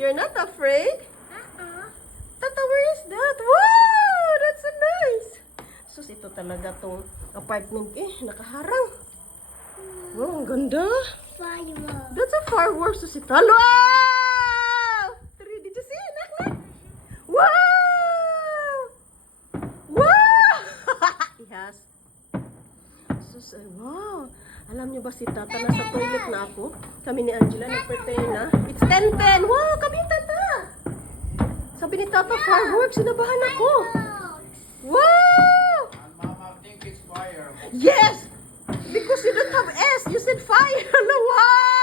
You're not afraid? Uh-uh. Tata, where is that? Wow! That's so nice! Sus, ito talaga tong apartment nakaharang. Wow, ang ganda. Fireworks. That's a fireworks. Sus, ito. Wow! Did you see it? Nak? Wow! Wow! Yes. Sus, wow. Alam niyo ba si Tata nasa toilet na ako? Kami ni Angela nag-prepare na. It's 10:10. Wow, kami Tata. Sabi ni Tata, fireworks. Sinabahan ako. Wow! Mama think it's fire. Yes! Because you don't have S. You said fire. Wow!